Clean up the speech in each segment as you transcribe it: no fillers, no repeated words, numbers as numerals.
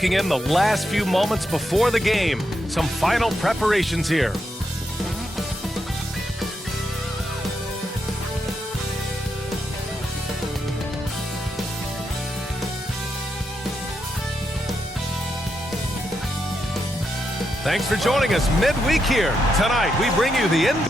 soaking in the last few moments before the game. Some final preparations here. Thanks for joining us midweek here. Tonight, we bring you the end.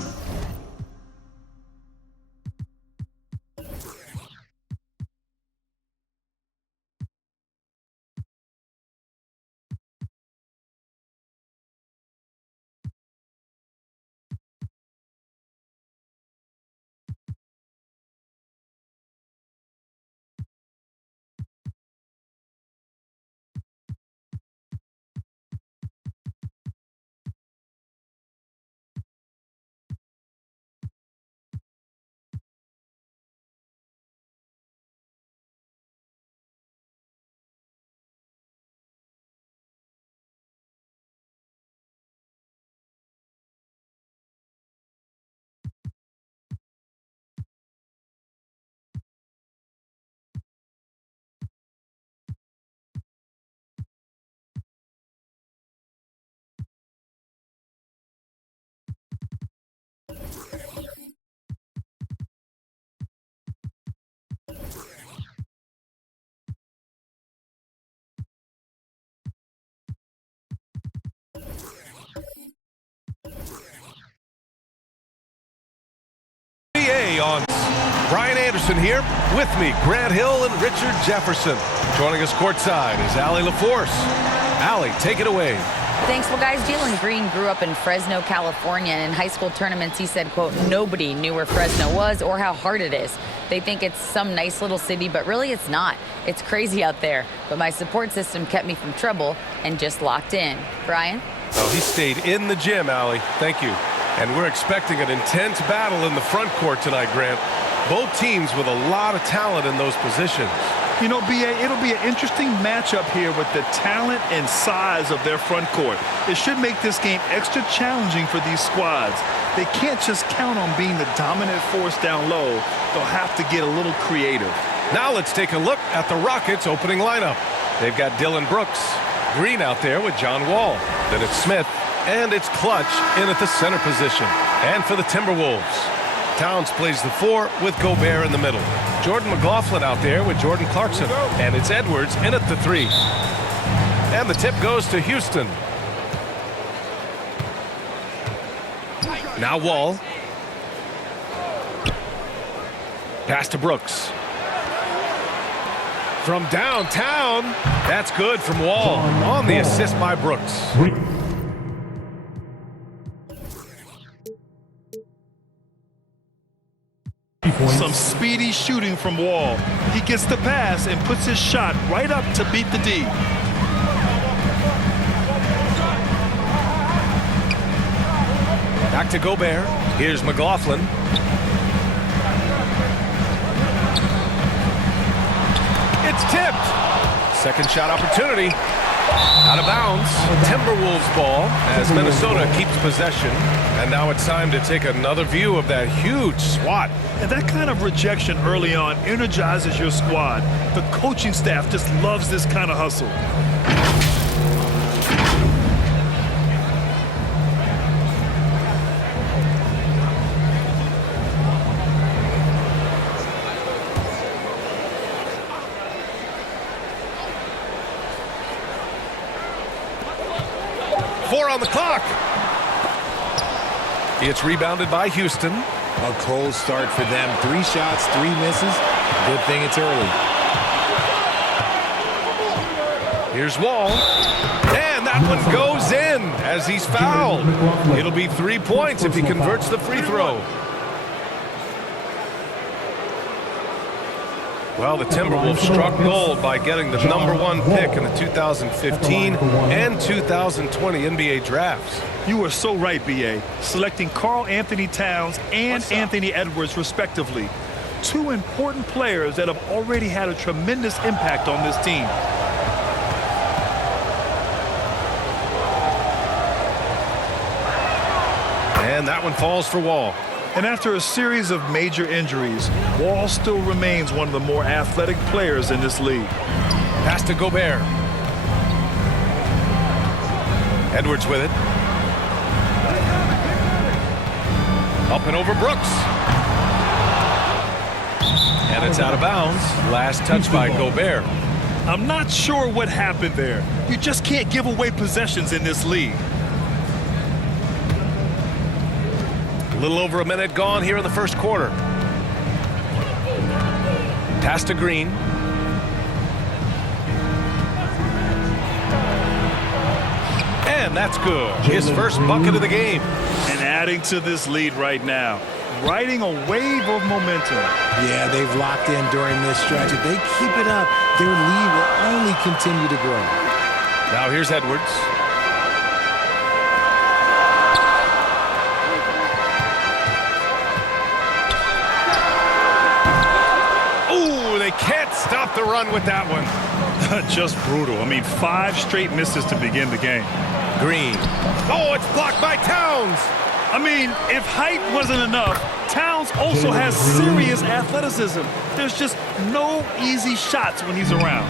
On Brian Anderson here with me, Grant Hill and Richard Jefferson. Joining us courtside is Allie LaForce. Allie, take it away. Thanks. Well, guys, Jalen Green grew up in Fresno, California, and in high school tournaments, he said, quote, nobody knew where Fresno was or how hard it is. They think it's some nice little city, but really it's not. It's crazy out there. But my support system kept me from trouble and just locked in. Brian? Oh, he stayed in the gym, Allie. Thank you. And we're expecting an intense battle in the front court tonight, Grant. Both teams with a lot of talent in those positions. You know, B.A., it'll be an interesting matchup here with the talent and size of their front court. It should make this game extra challenging for these squads. They can't just count on being the dominant force down low. They'll have to get a little creative. Now let's take a look at the Rockets' opening lineup. They've got Dylan Brooks, Green out there with John Wall. Then it's Smith. And it's Clutch in at the center position. And for the Timberwolves, Towns plays the 4 with Gobert in the middle. Jordan McLaughlin out there with Jordan Clarkson. And it's Edwards in at the 3. And the tip goes to Houston. Now Wall. Pass to Brooks. From downtown, that's good from Wall. On the assist by Brooks. Some speedy shooting from Wall. He gets the pass and puts his shot right up to beat the D. Back to Gobert. Here's McLaughlin. It's tipped. Second shot opportunity. Out of bounds. Timberwolves ball as Minnesota keeps possession. And now it's time to take another view of that huge swat. And that kind of rejection early on energizes your squad. The coaching staff just loves this kind of hustle. Four on the clock. It's rebounded by Houston. A cold start for them. 3 shots, 3 misses. Good thing it's early. Here's Wall. And that one goes in as he's fouled. It'll be 3 points if he converts the free throw. Well, the Timberwolves struck gold by getting the #1 pick in the 2015 and 2020 NBA drafts. You are so right, B.A. Selecting Karl Anthony Towns and Anthony Edwards, respectively. 2 important players that have already had a tremendous impact on this team. And that one falls for Wall. And after a series of major injuries, Wall still remains one of the more athletic players in this league. Pass to Gobert. Edwards with it. Up and over Brooks. And it's out of bounds. Last touch by Gobert. I'm not sure what happened there. You just can't give away possessions in this league. A little over a minute gone here in the first quarter. Pass to Green. And that's good. His first bucket of the game. And adding to this lead right now. Riding a wave of momentum. Yeah, they've locked in during this stretch. If they keep it up, their lead will only continue to grow. Now here's Edwards. Ooh, they can't stop the run with that one. Just brutal. I mean, 5 straight misses to begin the game. Green. Oh, it's blocked by Towns. I mean, if height wasn't enough, Towns also has serious athleticism. There's just no easy shots when he's around.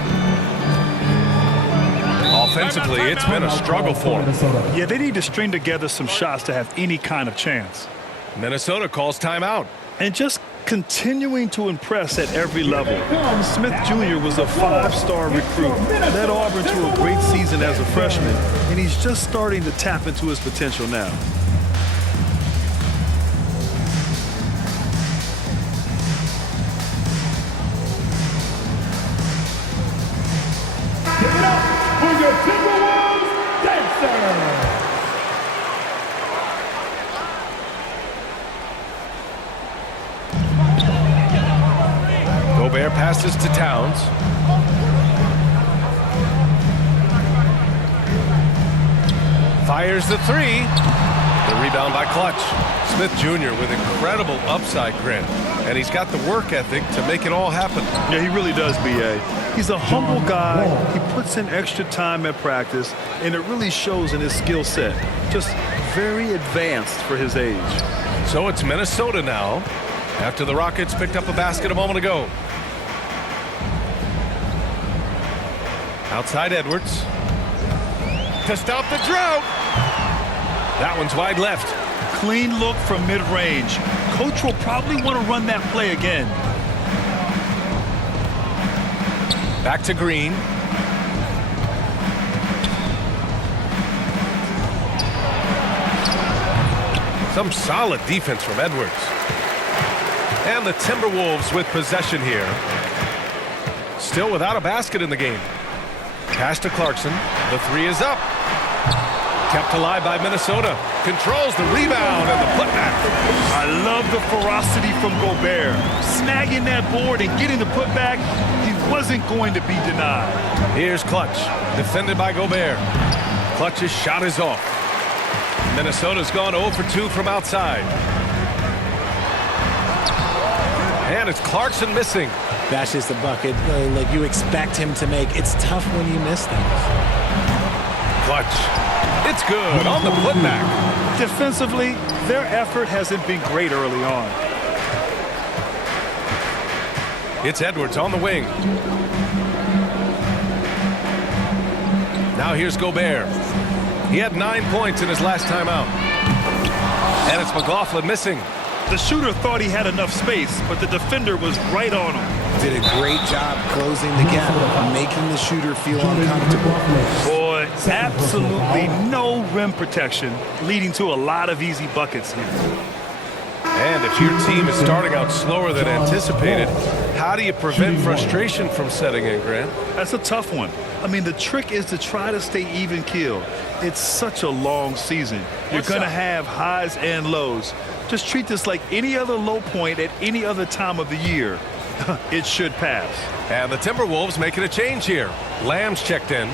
Offensively, it's been a struggle for him. Yeah, they need to string together some shots to have any kind of chance. Minnesota calls timeout. And just continuing to impress at every level. Smith Jr. was a 5-star recruit, led Auburn to a great season as a freshman, and he's just starting to tap into his potential now. Give it up for your Timberwolves dancer. Gobert passes to Towns. Fires the 3. The rebound by Clutch. Smith Jr. with incredible upside, Grant. And he's got the work ethic to make it all happen. Yeah, he really does, B.A. He's a humble guy. He puts in extra time at practice, and it really shows in his skill set. Just very advanced for his age. So it's Minnesota now, after the Rockets picked up a basket a moment ago. Outside Edwards. To stop the drought. That one's wide left. Clean look from mid-range. Coach will probably want to run that play again. Back to Green. Some solid defense from Edwards. And the Timberwolves with possession here. Still without a basket in the game. Pass to Clarkson. The 3 is up. Kept alive by Minnesota. Controls the rebound and the putback. I love the ferocity from Gobert. Snagging that board and getting the putback, he wasn't going to be denied. Here's Clutch. Defended by Gobert. Clutch's shot is off. Minnesota's gone 0 for 2 from outside. And it's Clarkson missing. That's just a bucket like you expect him to make. It's tough when you miss things. Clutch. It's good on the putback. Defensively, their effort hasn't been great early on. It's Edwards on the wing. Now here's Gobert. He had 9 points in his last time out. And it's McLaughlin missing. The shooter thought he had enough space, but the defender was right on him. Did a great job closing the gap, making the shooter feel uncomfortable. Boy, absolutely no rim protection, leading to a lot of easy buckets here. And if your team is starting out slower than anticipated, how do you prevent frustration from setting in, Grant? That's a tough one. I mean, the trick is to try to stay even-keeled. It's such a long season. You're going to have highs and lows. Just treat this like any other low point at any other time of the year. It should pass. And the Timberwolves making a change here. Lamb's checked in.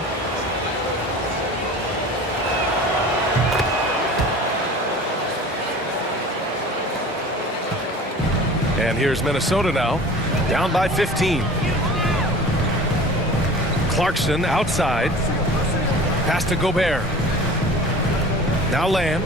And here's Minnesota now, down by 15. Clarkson outside. Pass to Gobert. Now Lamb.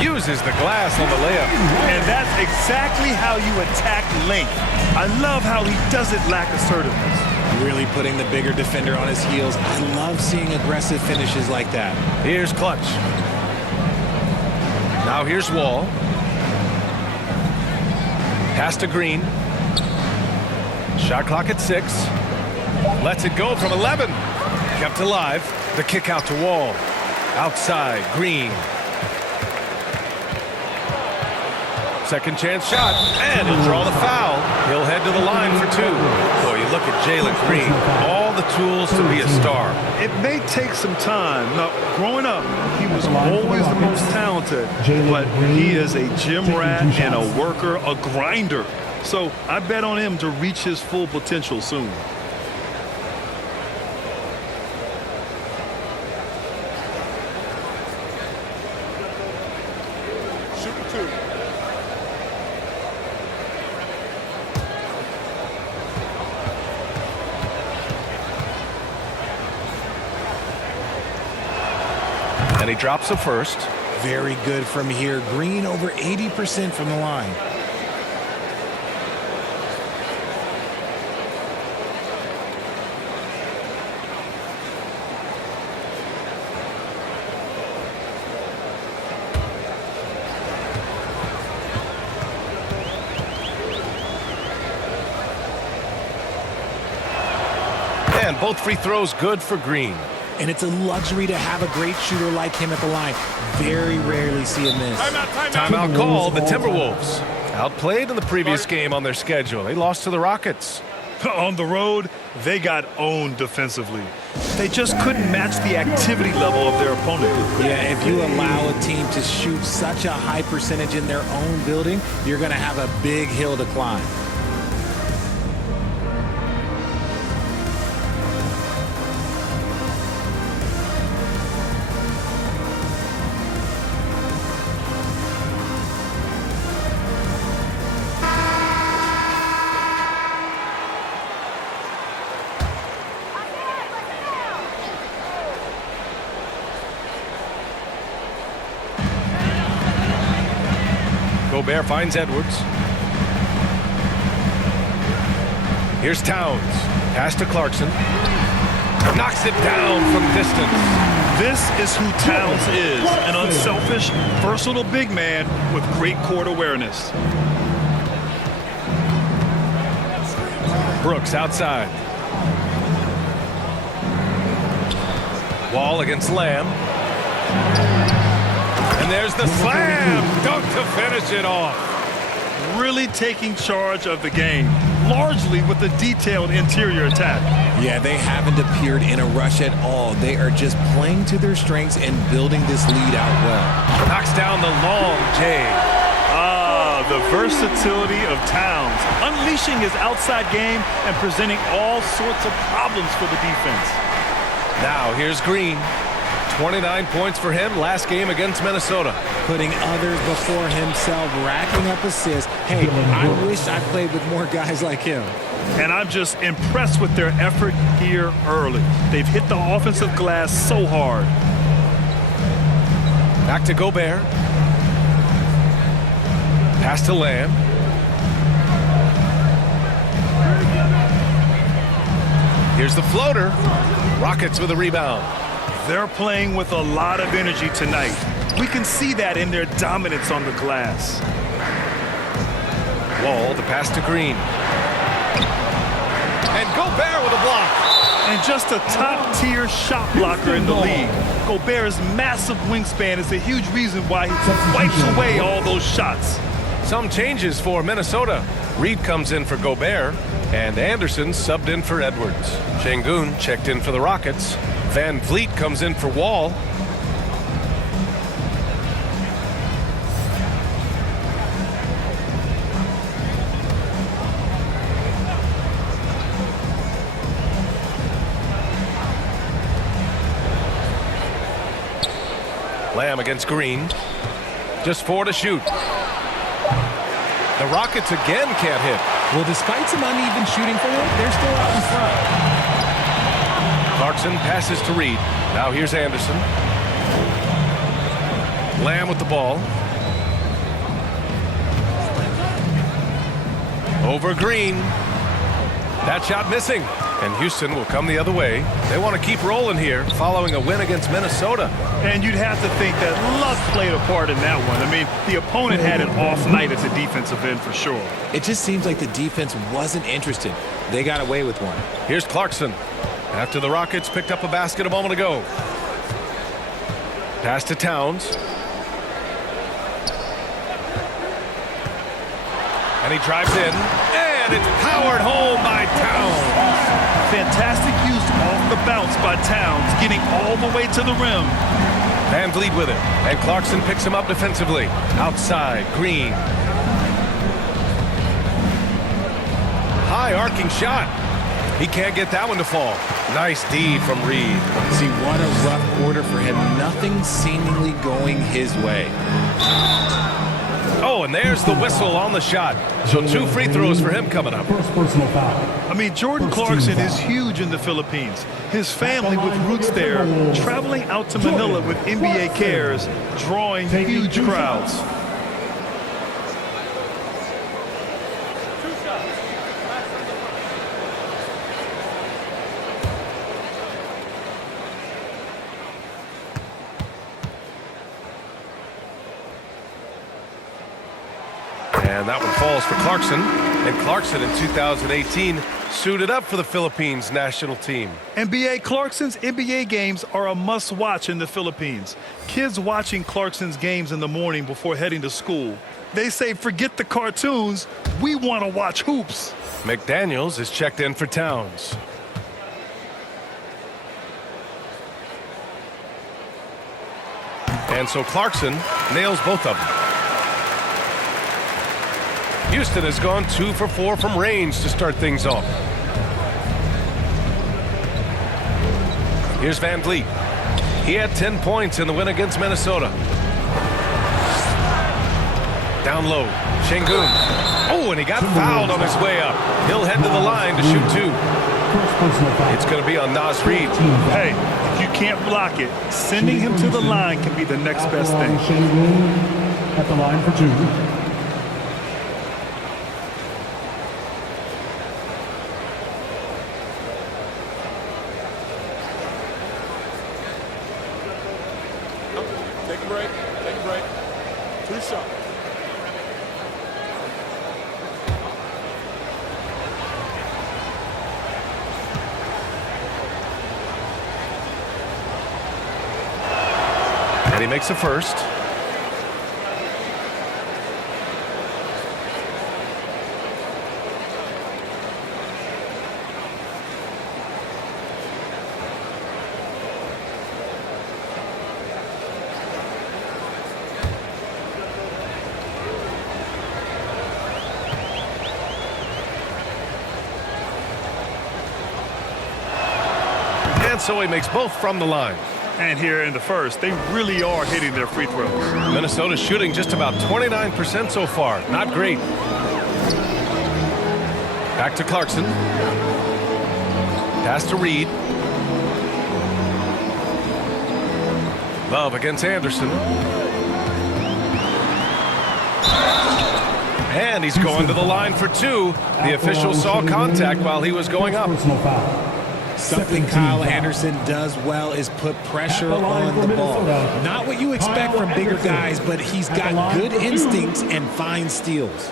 Uses the glass on the layup. And that's exactly how you attack length. I love how he doesn't lack assertiveness. Really putting the bigger defender on his heels. I love seeing aggressive finishes like that. Here's Clutch. Now here's Wall. Pass to Green. Shot clock at 6. Lets it go from 11. Kept alive. The kick out to Wall. Outside, Green. Second chance shot, and he'll draw the foul. He'll head to the line for 2. Boy, you look at Jalen Green, all the tools to be a star. It may take some time. Now, growing up, he was always the most talented, but he is a gym rat and a worker, a grinder. So I bet on him to reach his full potential soon. Shooting 2. And he drops the first. Very good from here. Green over 80% from the line. And both free throws good for Green. And it's a luxury to have a great shooter like him at the line. Very rarely see him miss. Timeout call, the Timberwolves. Outplayed in the previous game on their schedule. They lost to the Rockets. On the road, they got owned defensively. They just couldn't match the activity level of their opponent. Yeah, if you allow a team to shoot such a high percentage in their own building, you're going to have a big hill to climb. Gobert finds Edwards. Here's Towns. Pass to Clarkson. Knocks it down from distance. This is who Towns is, an unselfish, versatile big man with great court awareness. Brooks outside. Wall against Lamb. And there's the slam dunk to finish it off. Really taking charge of the game, largely with a detailed interior attack. Yeah, they haven't appeared in a rush at all. They are just playing to their strengths and building this lead out well. Knocks down the long J. The versatility of Towns, unleashing his outside game and presenting all sorts of problems for the defense. Now here's Green. 29 points for him last game against Minnesota. Putting others before himself, racking up assists. Hey, I wish I played with more guys like him. And I'm just impressed with their effort here early. They've hit the offensive glass so hard. Back to Gobert. Pass to Lamb. Here's the floater. Rockets with a rebound. They're playing with a lot of energy tonight. We can see that in their dominance on the glass. Wall, the pass to Green. And Gobert with a block. And just a top-tier shot blocker in the league. Gobert's massive wingspan is a huge reason why he wipes away all those shots. Some changes for Minnesota. Reed comes in for Gobert, and Anderson subbed in for Edwards. Şengün checked in for the Rockets. Van Vliet comes in for Wall. Lamb against Green. Just 4 to shoot. The Rockets again can't hit. Well, despite some uneven shooting for them, they're still out in front. Clarkson passes to Reed. Now here's Anderson. Lamb with the ball. Over Green. That shot missing. And Houston will come the other way. They want to keep rolling here following a win against Minnesota. And you'd have to think that luck played a part in that one. I mean, the opponent had an off night at the defensive end for sure. It just seems like the defense wasn't interested. They got away with one. Here's Clarkson. After the Rockets picked up a basket a moment ago. Pass to Towns. And he drives in. And it's powered home by Towns. Fantastic use off the bounce by Towns, getting all the way to the rim. Van Vliet with it. And Clarkson picks him up defensively. Outside, Green. High arcing shot. He can't get that one to fall. Nice D from Reed. See, what a rough quarter for him. Nothing seemingly going his way. Oh, and there's the whistle on the shot. So 2 free throws for him coming up. First personal foul. I mean, Jordan Clarkson is huge in the Philippines. His family with roots there, traveling out to Manila with NBA cares, drawing huge crowds. And that one falls for Clarkson. And Clarkson in 2018 suited up for the Philippines national team. NBA Clarkson's NBA games are a must-watch in the Philippines. Kids watching Clarkson's games in the morning before heading to school. They say, forget the cartoons, we want to watch hoops. McDaniels is checked in for Towns. And so Clarkson nails both of them. Houston has gone 2 for 4 from range to start things off. Here's Van Vliet. He had 10 points in the win against Minnesota. Down low, Şengün. Oh, and he got fouled on his way up. He'll head to the line to shoot 2. First personal foul. It's going to be on Naz Reid. Hey, if you can't block it, sending him to the line can be the next best thing. Şengün at the line for 2. Take a break. Take a break. 2 shots. And he makes a first. And so he makes both from the line. And here in the first, they really are hitting their free throws. Minnesota's shooting just about 29% so far. Not great. Back to Clarkson. Pass to Reed. Love against Anderson. And he's going to the line for 2. The official saw contact while he was going up. Personal foul. Something Kyle Anderson does well is put pressure on the ball. Not what you expect from bigger guys, but he's got good instincts and fine steals.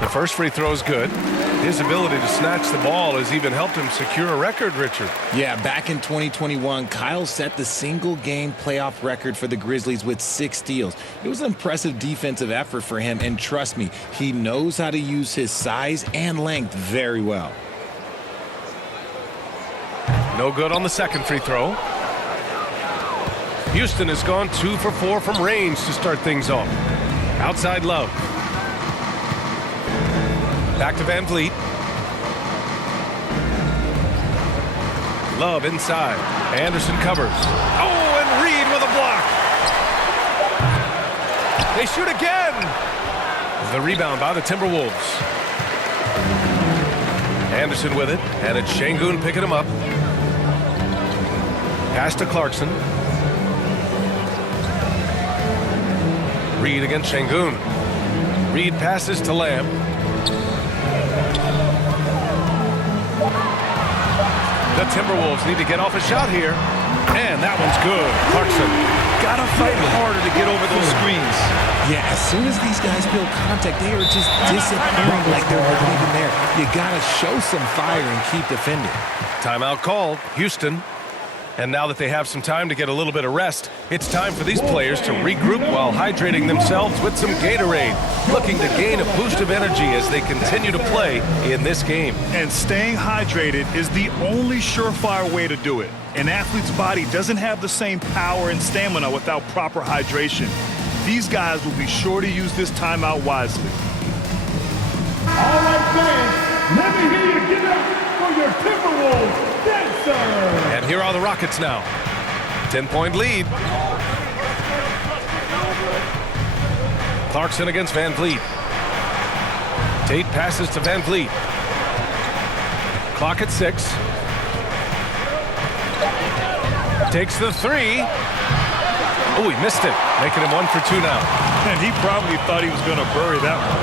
The first free throw is good. His ability to snatch the ball has even helped him secure a record, Richard. Yeah, back in 2021, Kyle set the single-game playoff record for the Grizzlies with 6 steals. It was an impressive defensive effort for him, and trust me, he knows how to use his size and length very well. No good on the second free throw. Houston has gone 2 for 4 from range to start things off. Outside Love. Back to Van Vliet. Love inside. Anderson covers. Oh, and Reed with a block. They shoot again. The rebound by the Timberwolves. Anderson with it, and it's Şengün picking him up. Pass to Clarkson. Reed against Şengün. Reed passes to Lamb. The Timberwolves need to get off a shot here. And that one's good. Clarkson. Gotta fight harder to get over those screens. Yeah, as soon as these guys feel contact, they are just disappearing like they're not even there. You gotta show some fire and keep defending. Timeout called, Houston. And now that they have some time to get a little bit of rest, it's time for these players to regroup while hydrating themselves with some Gatorade, looking to gain a boost of energy as they continue to play in this game. And staying hydrated is the only surefire way to do it. An athlete's body doesn't have the same power and stamina without proper hydration. These guys will be sure to use this timeout wisely. All right, fans, let me hear you give it up for your Timberwolves dancer. And here are the Rockets now. 10-point lead. Clarkson against Van Vliet. Tate passes to Van Vliet. Clock at 6. Takes the 3. Oh, he missed it, making him 1 for 2 now. And he probably thought he was going to bury that one.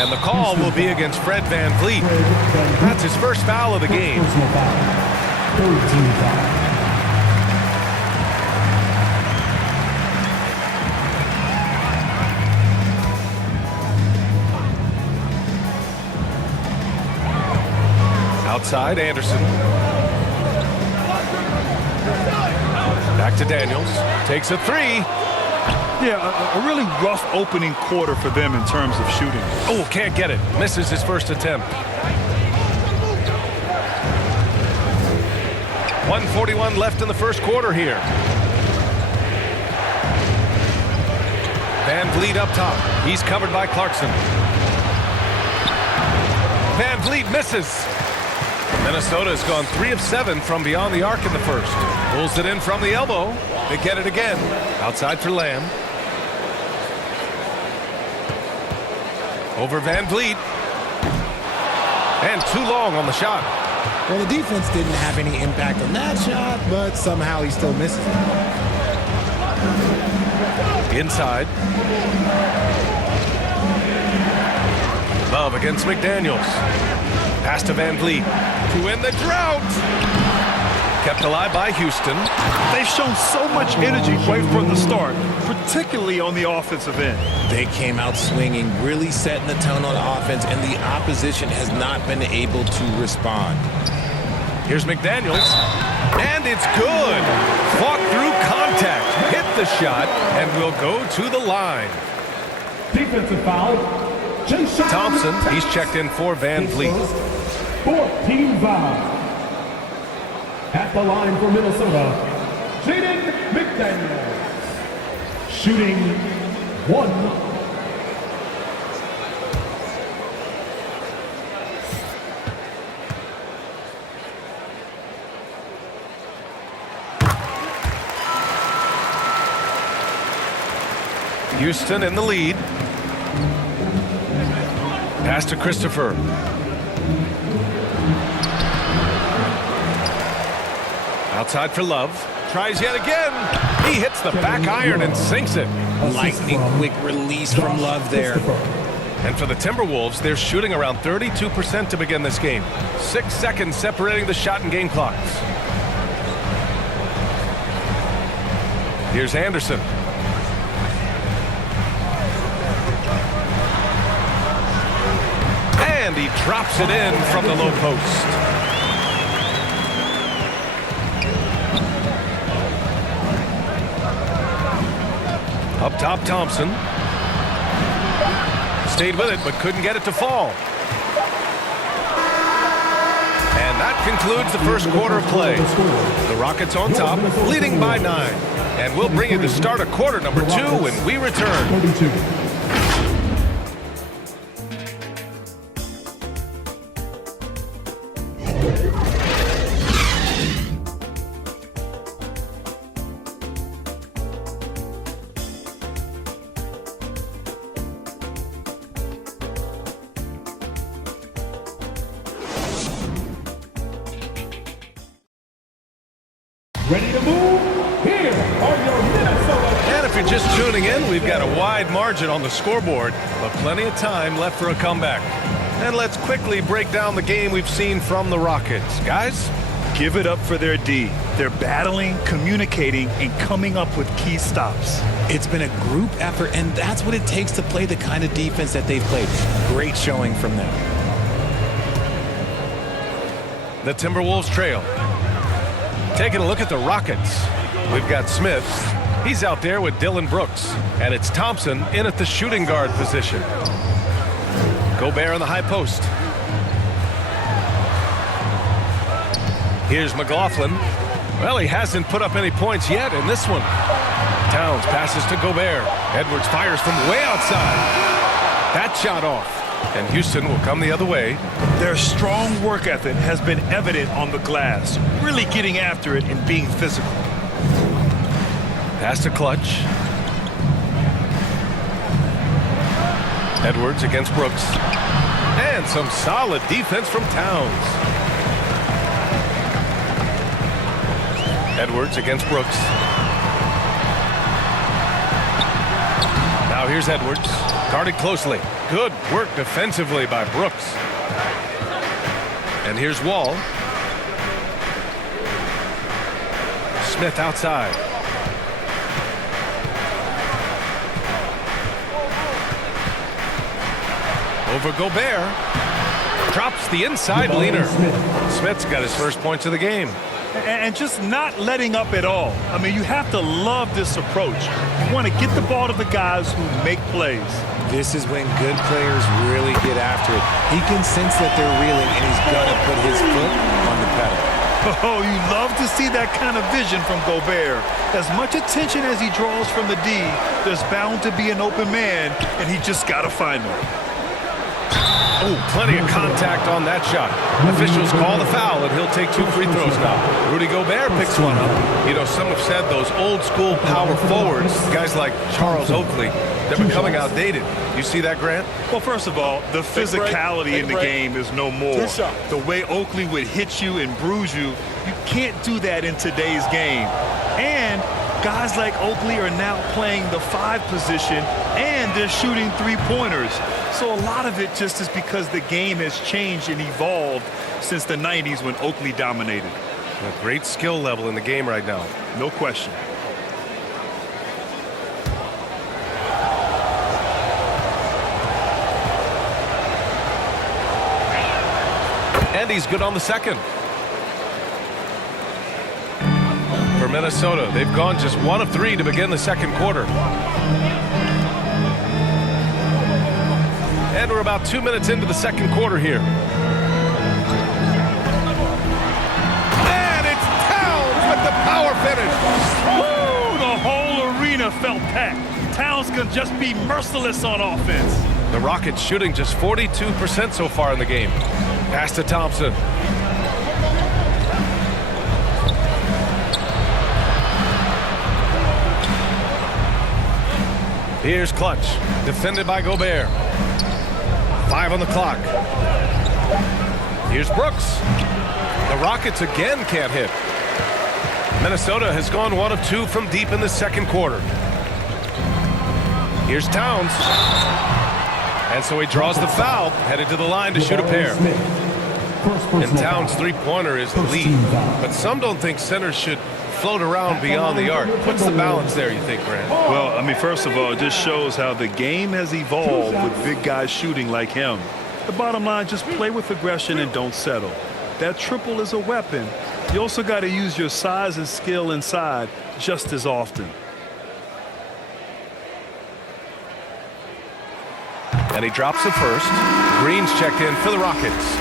And the call will be against Fred Van Vliet. That's his first foul of the game. Outside, Anderson. Back to Daniels. Takes a 3. Yeah, a really rough opening quarter for them in terms of shooting. Oh, can't get it. Misses his first attempt. 1:41 left in the first quarter here. Van Vliet up top. He's covered by Clarkson. Van Vliet misses. Minnesota has gone 3 of 7 from beyond the arc in the first. Pulls it in from the elbow. They get it again. Outside for Lamb. Over Van Vliet. And too long on the shot. Well, the defense didn't have any impact on that shot, but somehow he still misses it. Inside. Love against McDaniels. Pass to Van Vliet to win the drought. Kept alive by Houston. They've shown so much energy right from the start, particularly on the offensive end. They came out swinging, really setting the tone on offense, and the opposition has not been able to respond. Here's McDaniels, and it's good. Fought through contact, hit the shot, and will go to the line. Defensive foul. Jason Thompson, he's checked in for Van Vliet. 14 foul. At the line for Minnesota, Jaden McDaniels. Shooting 1. Houston in the lead. Pass to Christopher. Outside for Love. Tries yet again. He hits the back iron and sinks it. Lightning quick release from Love there. And for the Timberwolves, they're shooting around 32% to begin this game. 6 seconds separating the shot and game clocks. Here's Anderson. And he drops it in from the low post. Up top, Thompson. Stayed with it, but couldn't get it to fall. And that concludes the first quarter of play. The Rockets on top, leading by 9. And we'll bring you the start of quarter number 2 when we return. Ready to move? Here are your Minnesota. And if you're just tuning in, we've got a wide margin on the scoreboard, but plenty of time left for a comeback. And let's quickly break down the game we've seen from the Rockets. Guys? Give it up for their D. They're battling, communicating, and coming up with key stops. It's been a group effort, and that's what it takes to play the kind of defense that they've played. Great showing from them. The Timberwolves trail. Taking a look at the Rockets. We've got Smith. He's out there with Dylan Brooks. And it's Thompson in at the shooting guard position. Gobert on the high post. Here's McLaughlin. Well, he hasn't put up any points yet in this one. Towns passes to Gobert. Edwards fires from way outside. That shot off. And Houston will come the other way. Their strong work ethic has been evident on the glass, really getting after it and being physical. Pass to Clutch. Edwards against Brooks. And some solid defense from Towns. Edwards against Brooks. Now here's Edwards. Guarded closely. Good work defensively by Brooks. And here's Wall. Smith outside. Over Gobert. Drops the inside leaner. Smith's got his first points of the game. And just not letting up at all. I mean, you have to love this approach. You want to get the ball to the guys who make plays. This is when good players really get after it. He can sense that they're reeling, and he's going to put his foot on the pedal. Oh, you love to see that kind of vision from Gobert. As much attention as he draws from the D, there's bound to be an open man, and he just got to find him. Oh, plenty of contact on that shot. Officials call the foul, and he'll take 2 free throws now. Rudy Gobert picks one up. You know, some have said those old-school power forwards, guys like Charles Oakley, they're becoming outdated. You see that, Grant? Well, first of all, the physicality in the game is no more. The way Oakley would hit you and bruise you, you can't do that in today's game. And guys like Oakley are now playing the 5 position, and they're shooting 3-pointers. So a lot of it just is because the game has changed and evolved since the 90s when Oakley dominated. A great skill level in the game right now. No question. And he's good on the second. For Minnesota, they've gone just 1 of 3 to begin the second quarter. And we're about 2 minutes into the second quarter here. And it's Towns with the power finish. Woo! The whole arena felt packed. Towns can just be merciless on offense. The Rockets shooting just 42% so far in the game. Pass to Thompson. Here's Clutch, defended by Gobert. 5 on the clock. Here's Brooks. The Rockets again can't hit. Minnesota has gone 1 of 2 from deep in the second quarter. Here's Towns. And so he draws the foul, headed to the line to shoot a pair. And Towns' 3-pointer is the lead. But some don't think centers should float around beyond the arc. What's the balance there, you think, Grant? Well, I mean, first of all, it just shows how the game has evolved with big guys shooting like him. The bottom line, just play with aggression and don't settle. That triple is a weapon. You also got to use your size and skill inside just as often. And he drops it first. Green's checked in for the Rockets.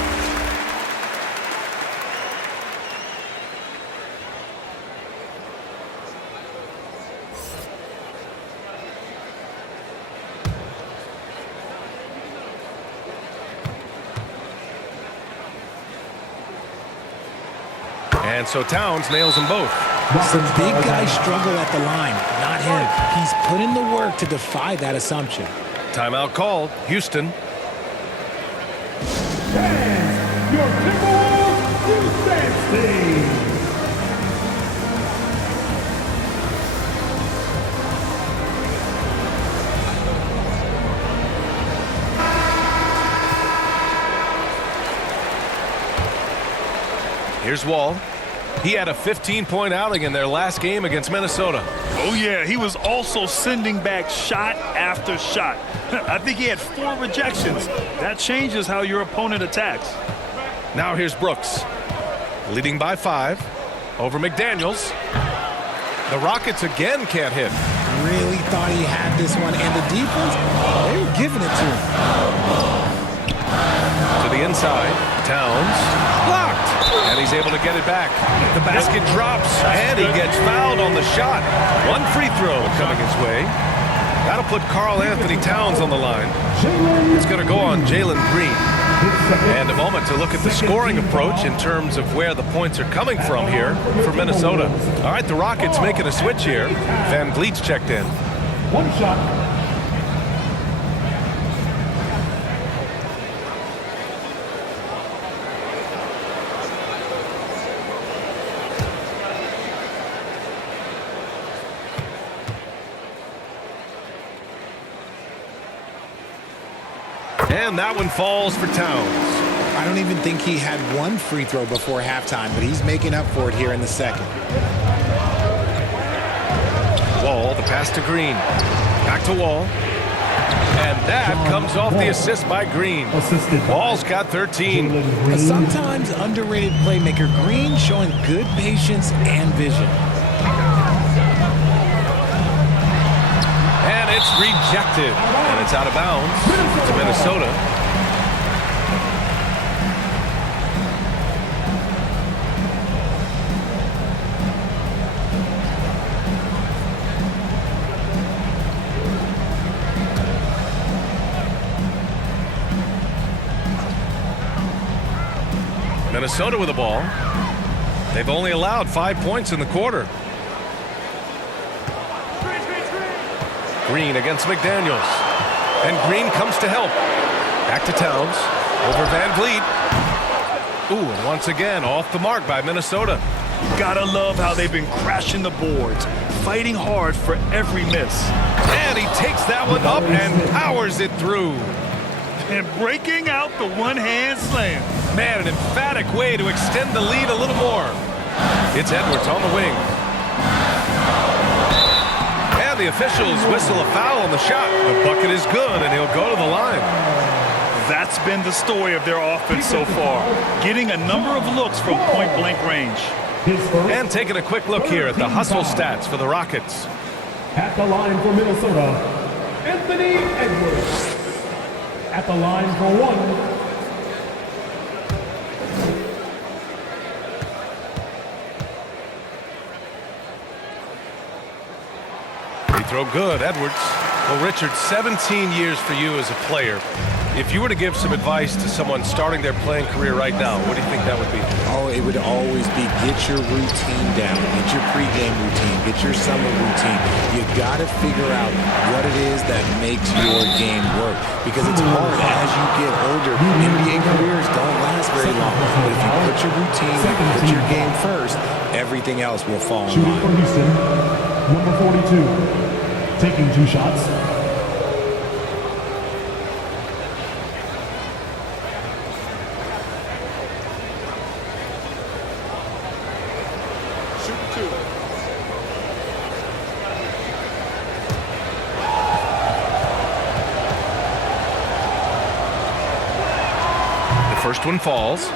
And so Towns nails them both. Some big guys struggle at the line, not him. He's put in the work to defy that assumption. Timeout called. Houston. And your Timberwolves to stand. Here's Wall. He had a 15-point outing in their last game against Minnesota. Oh, yeah, he was also sending back shot after shot. I think he had 4 rejections. That changes how your opponent attacks. Now here's Brooks, leading by 5 over McDaniels. The Rockets again can't hit. Really thought he had this one, and the defense, they were giving it to him. To the inside, Towns, blocked, and he's able to get it back. The basket drops, and he gets fouled on the shot. 1 free throw coming his way. That'll put Karl Anthony Towns on the line. It's going to go on Jalen Green. And a moment to look at the scoring approach in terms of where the points are coming from here for Minnesota. All right, the Rockets making a switch here. Van Vliet's checked in. 1 shot. And that one falls for Towns. I don't even think he had 1 free throw before halftime, but he's making up for it here in the second. Wall, the pass to Green. Back to Wall. And that comes off the assist by Green. Wall's got 13. A sometimes underrated playmaker, Green showing good patience and vision. And it's rejected. And it's out of bounds to Minnesota. Minnesota with the ball. They've only allowed 5 points in the quarter. Green against McDaniels. And Green comes to help. Back to Towns. Over Van Vliet. Ooh, and once again off the mark by Minnesota. Gotta love how they've been crashing the boards, fighting hard for every miss. And he takes that one up and powers it through. And breaking out the one-hand slam. Man, an emphatic way to extend the lead a little more. It's Edwards on the wing. And the officials whistle a foul on the shot. The bucket is good, and he'll go to the line. That's been the story of their offense so far, getting a number of looks from point-blank range. And taking a quick look here at the hustle stats for the Rockets. At the line for Minnesota, Anthony Edwards. At the line for 1. Free throw good, Edwards. Well, Richard, 17 years for you as a player. If you were to give some advice to someone starting their playing career right now, what do you think that would be? Oh, it would always be get your routine down, get your pregame routine, get your summer routine. You got to figure out what it is that makes your game work, because it's hard as you get older. NBA careers don't last very long, but if you put your routine, put your game first, everything else will fall in Shooting for line. Houston, number 42, taking 2 shots. First one falls.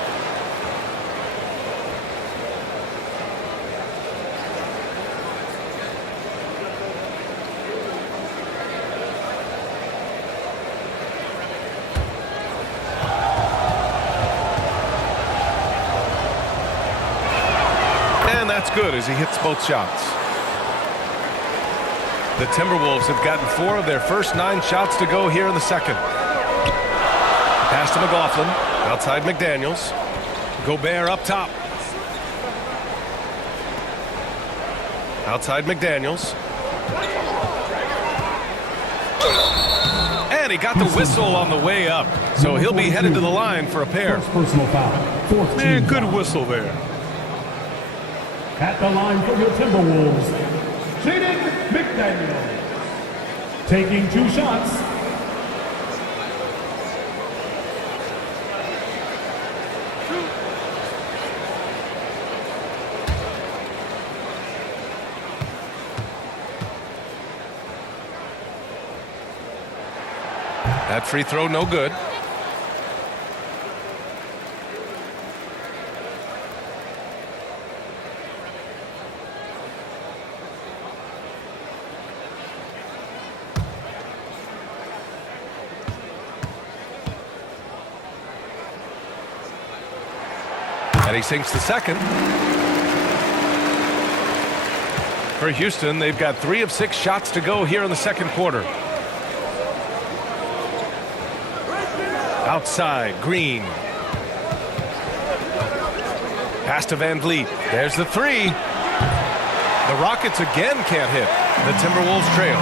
And that's good as he hits both shots. The Timberwolves have gotten 4 of their first 9 shots to go here in the second. Pass to McLaughlin. Outside McDaniels. Gobert up top. Outside McDaniels. And he got the whistle on the way up. So he'll be headed to the line for a pair. First personal foul. 4th Man, team good foul. whistle there. At the line for your Timberwolves, Jaden McDaniels. Taking 2 shots. That free throw no good. And he sinks the second. For Houston, they've got 3 of 6 shots to go here in the second quarter. Outside, Green. Pass to Van Vliet. There's the 3. The Rockets again can't hit. The Timberwolves trail.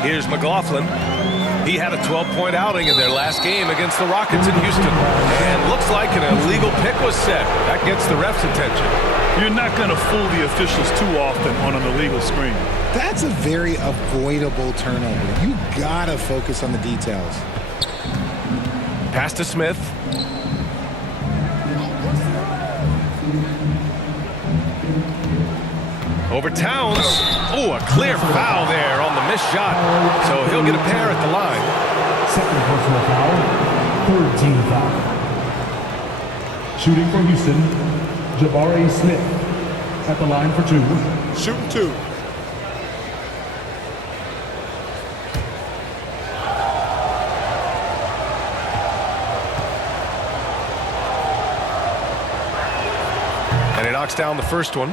Here's McLaughlin. He had a 12-point outing in their last game against the Rockets in Houston. And looks like an illegal pick was set. That gets the ref's attention. You're not going to fool the officials too often on an illegal screen. That's a very avoidable turnover. You gotta focus on the details. Pass to Smith. Over Towns. Oh, a clear foul there on the missed shot. So he'll get a pair at the line. Second personal foul, third team foul. Shooting for Houston, Jabari Smith at the line for 2. Shooting 2. And he knocks down the first one.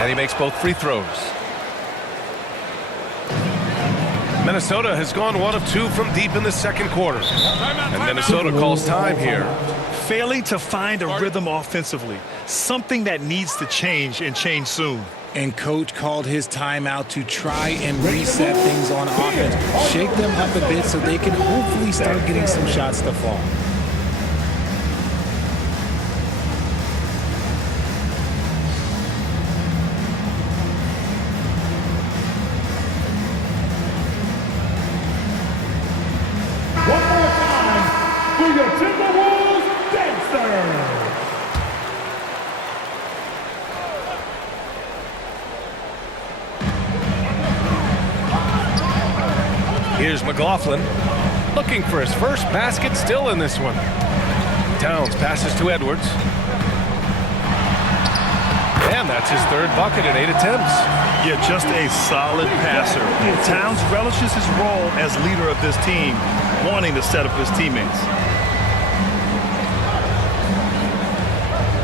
And he makes both free throws. Minnesota has gone 1 of 2 from deep in the second quarter. And Minnesota calls time here. Failing to find a rhythm offensively. Something that needs to change and change soon. And coach called his timeout to try and reset things on offense. Shake them up a bit so they can hopefully start getting some shots to fall. One more time for your Timberwolves dancer. Here's McLaughlin looking for his first basket, still in this one. Towns passes to Edwards. And that's his 3rd bucket in 8 attempts. Yeah, just a solid passer. Towns relishes his role as leader of this team, wanting to set up his teammates.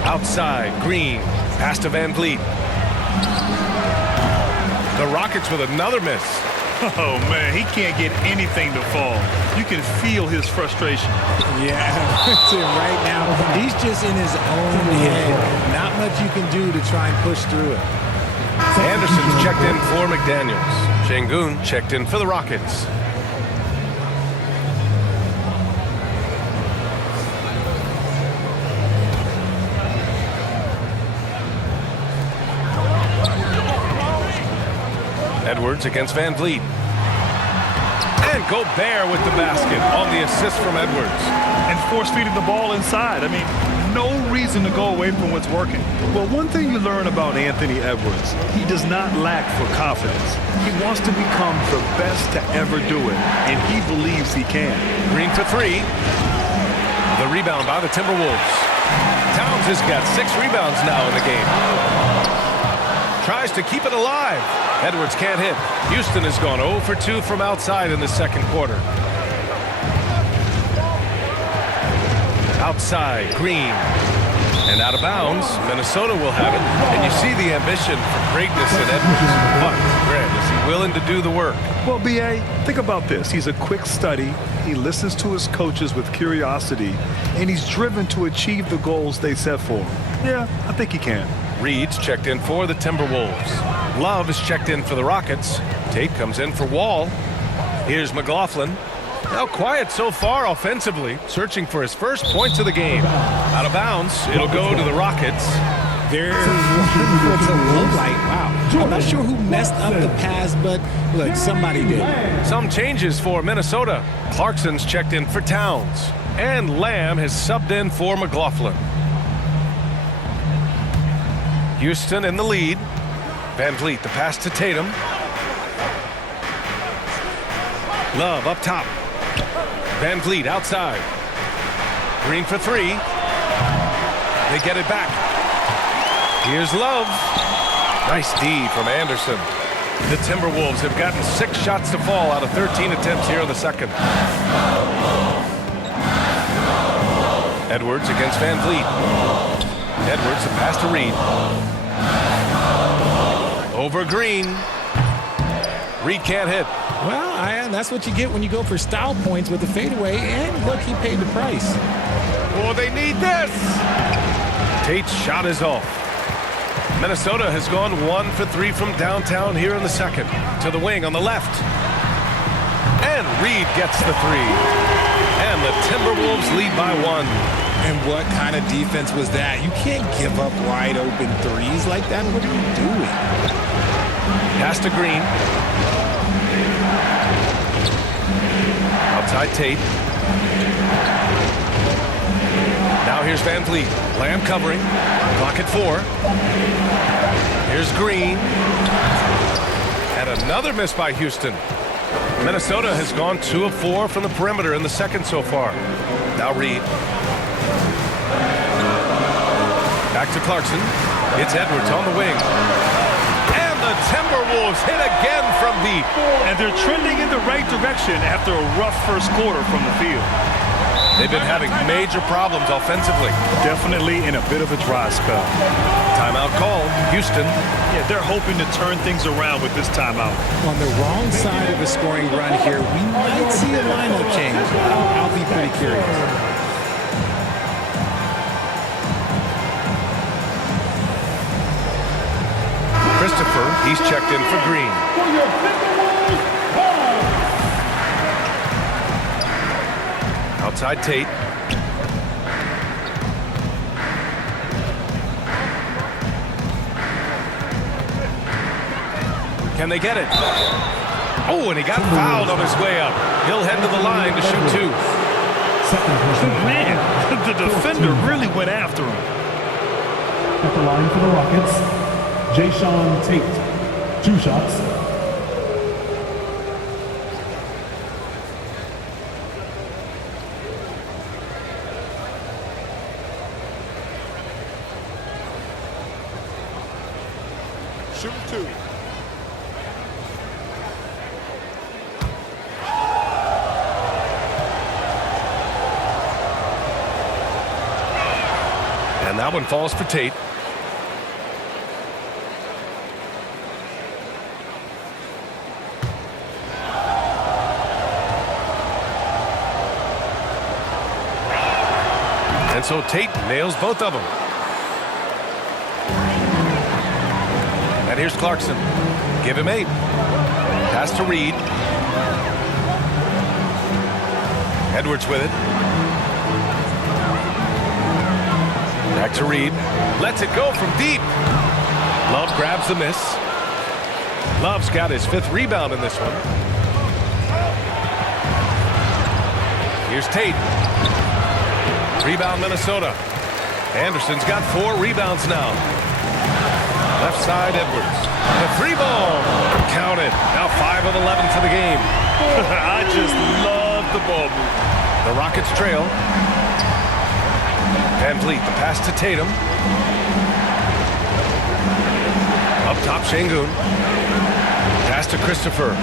Outside, Green. Pass to Van Vliet. The Rockets with another miss. Oh, man, he can't get anything to fall. You can feel his frustration. Yeah, right now, he's just in his own head. Not much you can do to try and push through it. Anderson's checked in for McDaniels. Şengün checked in for the Rockets. Edwards against Van Vliet. And Gobert with the basket on the assist from Edwards. And force-feeding the ball inside. I mean, no reason to go away from what's working. Well, one thing you learn about Anthony Edwards, he does not lack for confidence. He wants to become the best to ever do it, and he believes he can. Green to 3. The rebound by the Timberwolves. Towns has got 6 rebounds now in the game. Tries to keep it alive. Edwards can't hit. Houston has gone 0 for 2 from outside in the second quarter. Outside, Green. And out of bounds, Minnesota will have it. And you see the ambition for greatness in Edwards. But, Grant, is he willing to do the work? Well, B.A., think about this. He's a quick study. He listens to his coaches with curiosity, and he's driven to achieve the goals they set for him. Yeah, I think he can. Reed's checked in for the Timberwolves. Love is checked in for the Rockets. Tate comes in for Wall. Here's McLaughlin. Now quiet so far offensively, searching for his first points of the game. Out of bounds, it'll go to the Rockets. There's one for the low light. Wow. I'm not sure who messed up the pass, but look, somebody did. Some changes for Minnesota. Clarkson's checked in for Towns. And Lamb has subbed in for McLaughlin. Houston in the lead. Van Vliet, the pass to Tatum. Love up top. Van Vliet outside. Green for three. They get it back. Here's Love. Nice D from Anderson. The Timberwolves have gotten 6 shots to fall out of 13 attempts here in the second. Edwards against Van Vliet. Edwards, the pass to Reed. Over Green. Reed can't hit. Well, that's what you get when you go for style points with the fadeaway, and look, he paid the price. Oh, they need this. Tate's shot is off. Minnesota has gone 1 for 3 from downtown here in the second. To the wing on the left. And Reed gets the 3. And the Timberwolves lead by 1. And what kind of defense was that? You can't give up wide open threes like that. What are you doing? Pass to Green. Outside Tate. Now here's Van Vliet. Lamb covering. Clock at 4. Here's Green. And another miss by Houston. Minnesota has gone 2 of 4 from the perimeter in the second so far. Now Reed. Back to Clarkson. It's Edwards on the wing. And the Timberwolves hit again from deep. And they're trending in the right direction after a rough first quarter from the field. They've been having major problems offensively. Definitely in a bit of a dry spell. Timeout called. Houston. Yeah, they're hoping to turn things around with this timeout. On the wrong side of a scoring run here, we might see a lineup change. I'll be pretty curious. Christopher, he's checked in for Green. For your Timberwolves, ball. Outside Tate. Can they get it? Oh, and he got fouled on his way up. He'll head to the line to shoot 2. Man, the defender really went after him. At the line for the Rockets, Jayshawn Tate, 2 shots. Shoot 2. And that one falls for Tate. And so Tate nails both of them. And here's Clarkson. Give him 8. Pass to Reed. Edwards with it. Back to Reed. Lets it go from deep. Love grabs the miss. Love's got his 5th rebound in this one. Here's Tate. Rebound Minnesota. Anderson's got 4 rebounds now. Left side Edwards. The 3-ball. Counted. Now 5 of 11 for the game. I just love the ball movement. The Rockets trail. Van Vliet, the pass to Tatum. Up top, Şengün. Pass to Christopher.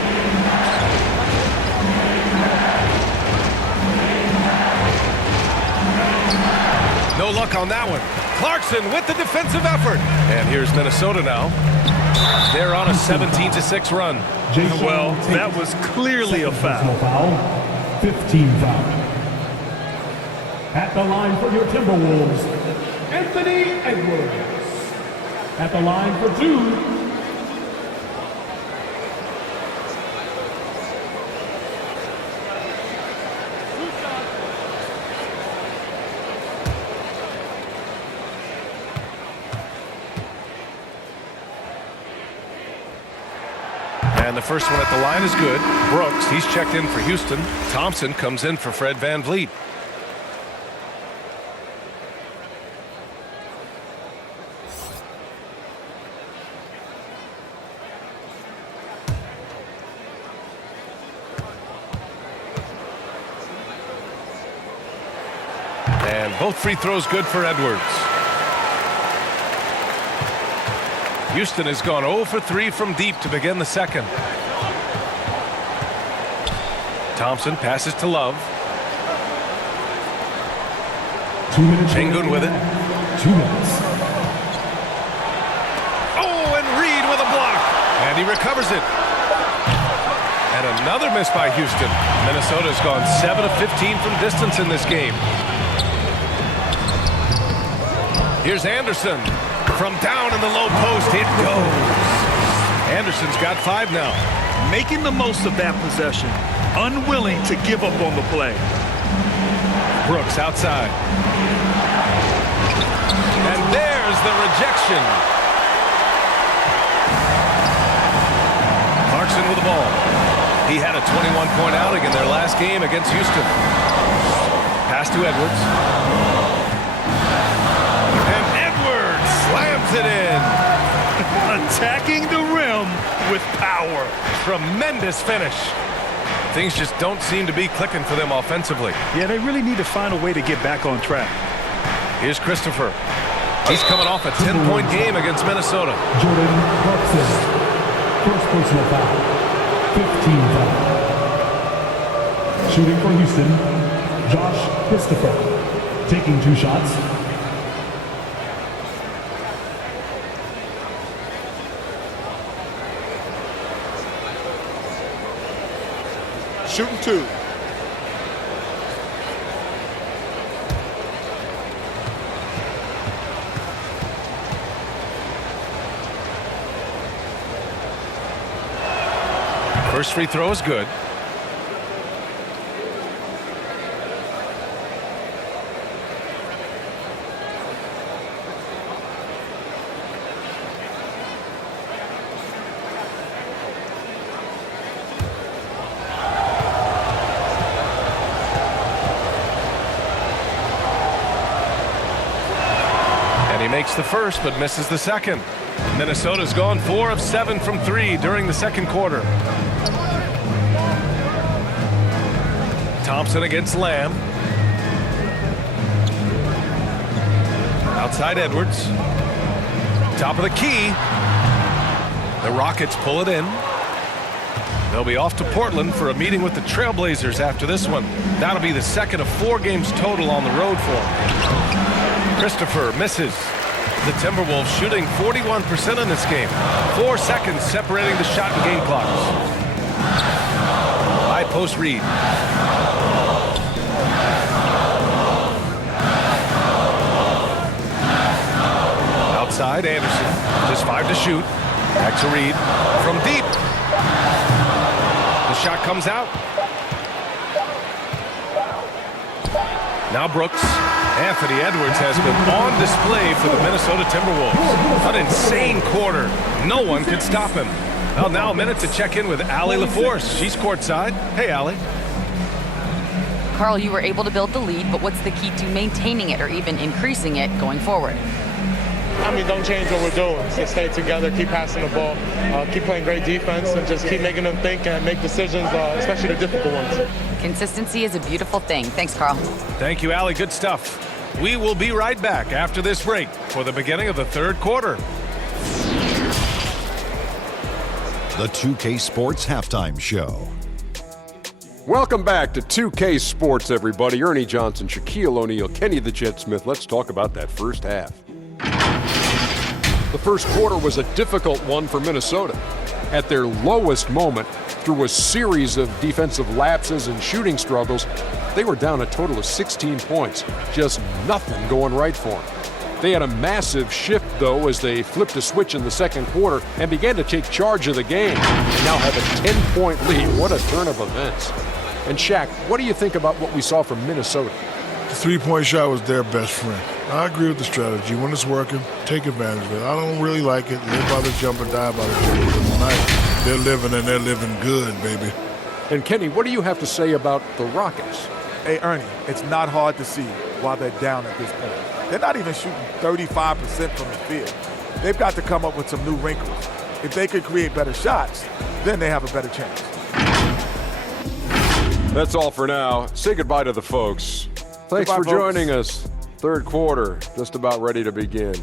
No luck on that one. Clarkson with the defensive effort. And here's Minnesota now. They're on a 17-6 run. Well, that was clearly a foul. Foul, 15 foul. At the line for your Timberwolves, Anthony Edwards. At the line for 2, And the first one at the line is good. Brooks, he's checked in for Houston. Thompson comes in for Fred VanVleet. And both free throws good for Edwards. Houston has gone 0 for 3 from deep to begin the second. Thompson passes to Love. 2 minutes. Şengün with it. 2 minutes. Oh, and Reed with a block. And he recovers it. And another miss by Houston. Minnesota's gone 7 of 15 from distance in this game. Here's Anderson. From down in the low post, it goes. Anderson's got 5 now. Making the most of that possession. Unwilling to give up on the play. Brooks outside. And there's the rejection. Clarkson with the ball. He had a 21-point outing in their last game against Houston. Pass to Edwards. And Edwards slams it in. Attacking the rim with power. Tremendous finish. Things just don't seem to be clicking for them offensively. Yeah, they really need to find a way to get back on track. Here's Christopher. He's coming off a 10-point game against Minnesota. Jordan Clarkson. First personal foul. 15 foul. Shooting for Houston, Josh Christopher. Taking 2 shots. Shooting 2. First free throw is good. Makes the first but misses the second. Minnesota's gone 4 of 7 from 3 during the second quarter. Thompson against Lamb. Outside Edwards. Top of the key. The Rockets pull it in. They'll be off to Portland for a meeting with the Trailblazers after this one. That'll be the second of 4 games total on the road for them. Christopher misses. The Timberwolves shooting 41% in this game. 4 seconds separating the shot and game clocks. High post Reed. Outside Anderson. Just 5 to shoot. Back to Reed. From deep. The shot comes out. Now Brooks. Anthony Edwards has been on display for the Minnesota Timberwolves. An insane quarter. No one could stop him. Well, now a minute to check in with Allie LaForce. She's courtside. Hey, Allie. Carl, you were able to build the lead, but what's the key to maintaining it or even increasing it going forward? I mean, don't change what we're doing. Just stay together, keep passing the ball, keep playing great defense, and just keep making them think and make decisions, especially the difficult ones. Consistency is a beautiful thing. Thanks, Carl. Thank you, Allie. Good stuff. We will be right back after this break for the beginning of the third quarter. The 2K Sports Halftime Show. Welcome back to 2K Sports, everybody. Ernie Johnson, Shaquille O'Neal, Kenny the Jet Smith. Let's talk about that first half. The first quarter was a difficult one for Minnesota. At their lowest moment, through a series of defensive lapses and shooting struggles, they were down a total of 16 points. Just nothing going right for them. They had a massive shift, though, as they flipped a switch in the second quarter and began to take charge of the game. They now have a 10-point lead. What a turn of events. And Shaq, what do you think about what we saw from Minnesota? The three-point shot was their best friend. I agree with the strategy. When it's working, take advantage of it. I don't really like it. Live by the jump or die by the jump. Tonight, They're living and they're living good, baby. And Kenny, what do you have to say about the Rockets? Hey, Ernie, it's not hard to see why they're down at this point. They're not even shooting 35% from the field. They've got to come up with some new wrinkles. If they could create better shots, then they have a better chance. That's all for now. Say goodbye to the folks. Thanks Goodbye, for folks. joining us. Third quarter, just about ready to begin.